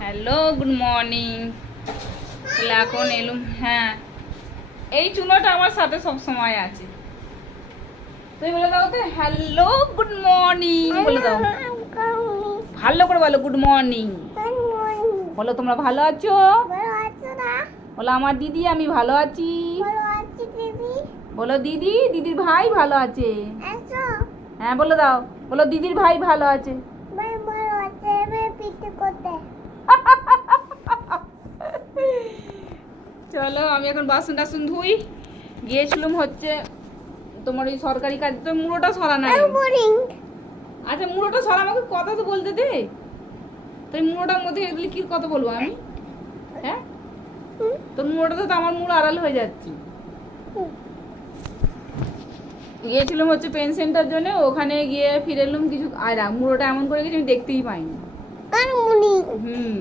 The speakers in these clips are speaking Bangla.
Hello, good morning. তাহলে এখন এলুম। হ্যাঁ, এই চুনোটা আমার সাথে সব সময় আছে। তুমি বলে দাও তো, হ্যালো গুড মর্নিং বলে দাও। ভালো করে বলো, গুড মর্নিং বলো। তোমরা ভালো আছো? বলো আমার দিদি আমি ভালো আছি। বলো দিদি, দিদির ভাই ভালো আছে। হ্যাঁ বলে দাও, বলো দিদির ভাই ভালো আছে। চলো আমি এখন বাসন টাসন ধুই। গিয়েছিলাম হচ্ছে তোমার ওই সরকারি কাজ, তো মুড়োটা সরা নাই। আচ্ছা মুড়োটা সরা, আমাকে কথা তো বলতে দে। তো মুড়োটার মধ্যে এগুলি কি কথা বলবো আমি? হ্যাঁ, তো মুড়োটা তো আমার মুড়ো আড়াল হয়ে যাচ্ছে। গিয়েছিলাম হচ্ছে পেন সেন্টার জন্য, ওখানে গিয়ে ফিরে এলাম কিছু। আর মুড়োটা এমন করে গেছি আমি দেখতেই পাইনি। হুম,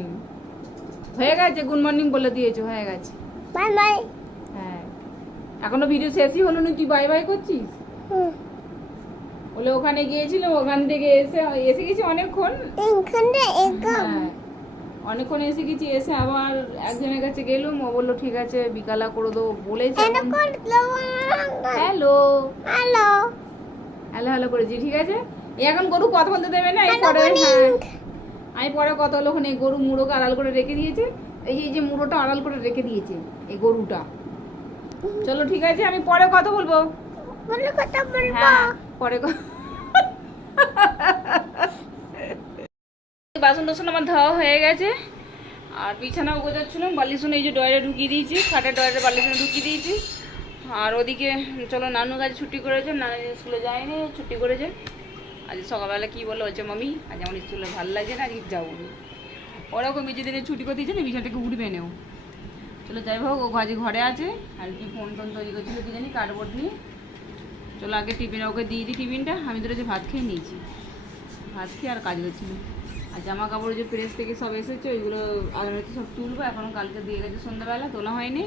হয়ে গেছে। গুড মর্নিং বলে দিয়েছো, হয়ে গেছে। Bye bye. হ্যাঁ, এখনো ভিডিও শেষই হলো না, তুই বাই বাই করছিস? বলে ওখানে গিয়েছিলাম, ওখান থেকে এসে গেছি অনেকক্ষণ। হ্যাঁ, অনেকক্ষণ এসে গেছি। এসে আবার একজনের কাছে গেলুম, ও বললো ঠিক আছে বিকালা করে দেবো বলেছে। হ্যালো হ্যালো হ্যালো হ্যালো করেছি, ঠিক আছে। এখন গরু কথা বলতে দেবে না, এই পরে। হ্যাঁ, আমি পরে কথা হলো, ওখানে গরু মুড়োকে আড়াল করে রেখে দিয়েছে। এই যে মুড়োটা আড়াল করে রেখে দিয়েছে এই গরুটা। চলো ঠিক আছে, আমি পরে কথা বলবো। হ্যাঁ, পরে বাসন টাসন আমার ধোয়া হয়ে গেছে। আর বিছানাও গোছাচ্ছিলাম, বালিশন এই যে ডয়ারে ঢুকিয়ে দিয়েছি, খাটের ডয়ারে বালিশনে ঢুকিয়ে দিয়েছি। আর ওদিকে চলো নানু কাজ ছুটি করেছে, নানু স্কুলে যায়নি, ছুটি করেছে। আজ সকালবেলা কি বলো হচ্ছে মামি আজ আমার স্কুলে ভালো লাগছে না, আজকে যাবো না। ওরকম নিজেদের ছুটি করে দিয়েছে না, বিছানাটাকে উঠবে নেও। চলো যাই হোক, ও আজ ঘরে আছে। আর কি ফোন টোন তৈরি করছিল কি জানি, কার্ডবোর্ড নিয়ে। চলো আগে টিফিনে ওকে দিয়ে দিই টিফিনটা। আমি তো যে ভাত খেয়ে নিয়েছি, ভাত খেয়ে আর কাজ করছিল। আর জামা কাপড় যে প্রেস থেকে সব এসেছে ওইগুলো আলমারিতে সব তুলবো। এখনও কালকে দিয়ে গেছে সন্ধ্যাবেলা, তোলা হয়নি।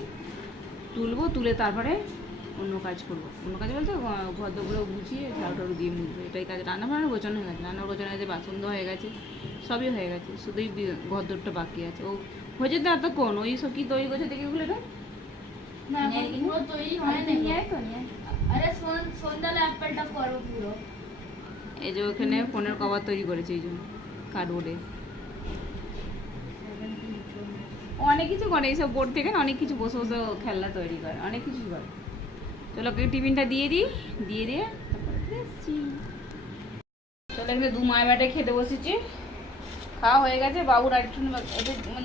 তুলবো, তুলে তারপরে অন্য কাজ করবো। অন্য কাজ বলতে ঘর দোরগুলো গুছিয়ে ঝাড়ু টাড়ু দিয়ে মুছবো, এটাই কাজ। রান্না বান্না গোছানো হয়ে গেছে, রান্নার গোছানো হয়ে গেছে, বাসন ধোয়া হয়ে গেছে, সবই হয়ে গেছে। শুধুই ঘর দোরটা বাকি আছে। ও হয়ে যেত এতক্ষণ। ওই সব কি তৈরি করছে দেখে ওগুলো এই যে ওখানে ফোনের কভার তৈরি করেছে, এই জন্য কার্ডবোর্ডে অনেক কিছু করে। এইসব বোর্ড থেকে না অনেক কিছু বসে বসে খেলনা তৈরি করে, অনেক কিছু করে। চলো ওকে টিফিনটা দিয়ে দিই, দিয়ে দিয়ে তারপরে এসছি। চলো এখানে দু মায়ের ব্যাটে খেতে বসেছি, খাওয়া হয়ে গেছে। বাবুর আর একটু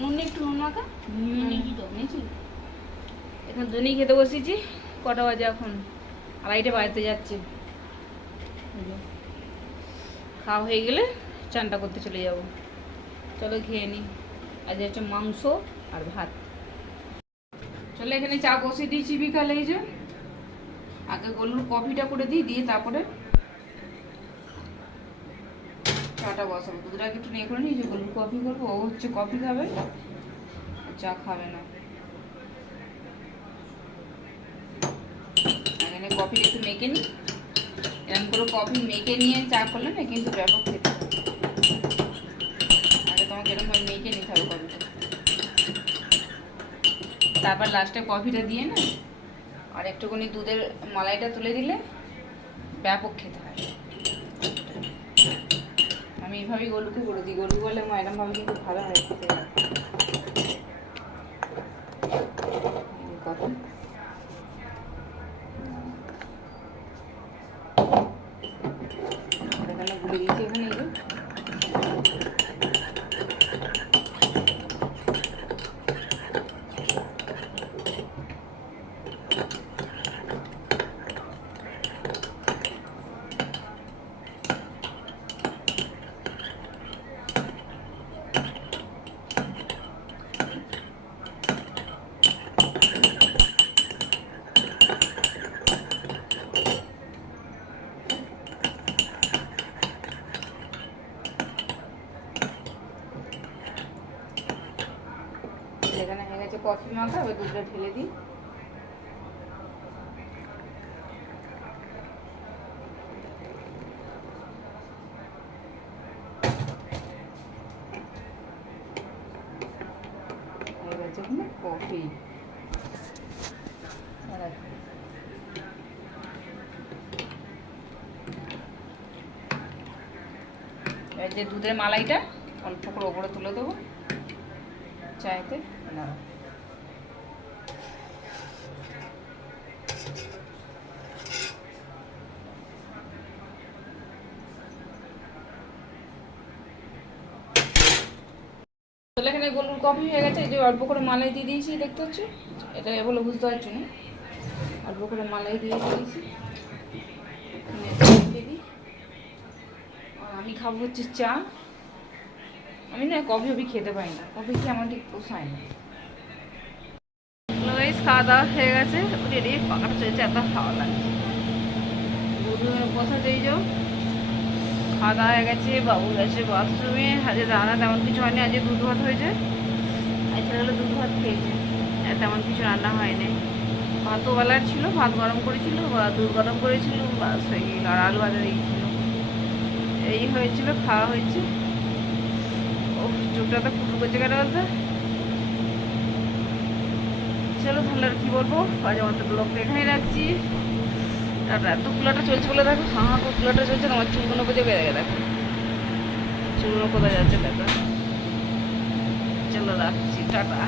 নুন একটু নুন মাখা নিয়েছি। এখন দুজনেই খেতে বসেছি। কটা বাজে এখন? 2:30 বাজতে যাচ্ছে। খাওয়া হয়ে গেলে চানটা করতে চলে যাব। চলো খেয়ে নিই। আজ হচ্ছে মাংস আর ভাত। চলো এখানে চা বসিয়ে দিয়েছি বিকালে। এই যে আগে গরুর কফিটা করে দিই, দিয়ে তারপরে চাটা বসাবো। দুধটাকে একটু নিয়ে করে নিই, যে গরুর কফি করবো। ও হচ্ছে কফি খাবে, চা খাবে না। এখানে কফি একটু মেখে নিই। এরকম করে কফি মেখে নিয়ে চা করলে না কিন্তু ব্যাপক খেতে হবে। আগে তোমাকে এরকমভাবে মেখে নিতে হবে কফিটা, তারপর লাস্টে কফিটা দিয়ে না আর একটুখানি দুধের মালাইটা তুলে দিলে ব্যাপক খেতে হয়। আমি এইভাবেই গলুকে করে দিই। গলু বলে মা এরকমভাবে কিন্তু ভালো হয় খেতে। কফি এখানে গুলে দিয়েছি। এখানে এই যে এখানে হয়ে গেছে কফি মাখা। এবার দুধটা ঢেলে দিই। গেছে এখানে কফি। এবার যে দুধের মালাইটা অল্প করে ওপরে তুলে দেবো চাইতে। না তাহলে এখানে গরুর কফি হয়ে গেছে। এই যে অল্প করে মালাই দিয়ে দিয়েছি, দেখতে হচ্ছে এটা বলে বুঝতে পারছি না, অল্প করে মালাই দিয়ে দিয়েছি। আমি খাবো হচ্ছে চা। আমি না কফি ফফি খেতে পারি না, কফি খেয়ে আমার ঠিক পোষায় না। খাওয়া দাওয়া হয়ে গেছে, রেডি পাকাটা চলছে, এত খাওয়া লাগছে। বসা যেই যাও, খাওয়া দাওয়া হয়ে গেছে, বাবু গেছে বাথরুমে। আজকে রান্না তেমন কিছু হয়নি, আজকে দুধ ভাত হয়েছে। আজকে হলো দুধ ভাত খেয়েছে, তেমন কিছু রান্না হয়নি। ভাতও বেলার ছিল, ভাত গরম করেছিল বা দুধ গরম করেছিল, বাস হয়ে গেল। আর আলু ভাজা দিয়েছিল, এই হয়েছিল, খাওয়া হয়েছে। ও চোখটা তো ফুটো করছে কেন বলতে। চলো তাহলে আর কি বলবো, আজ আমাদের ব্লগটা এখানেই রাখছি। টাটা। এত কুলাটা চলছে বলে দেখো, হ্যাঁ কুলাটা চলছে, আমার চুলগুলো কোথায় বেড়ে গেছে, দেখো চুলগুলো কোথায় যাচ্ছে দেখো। চলো রাখছি, টাটা।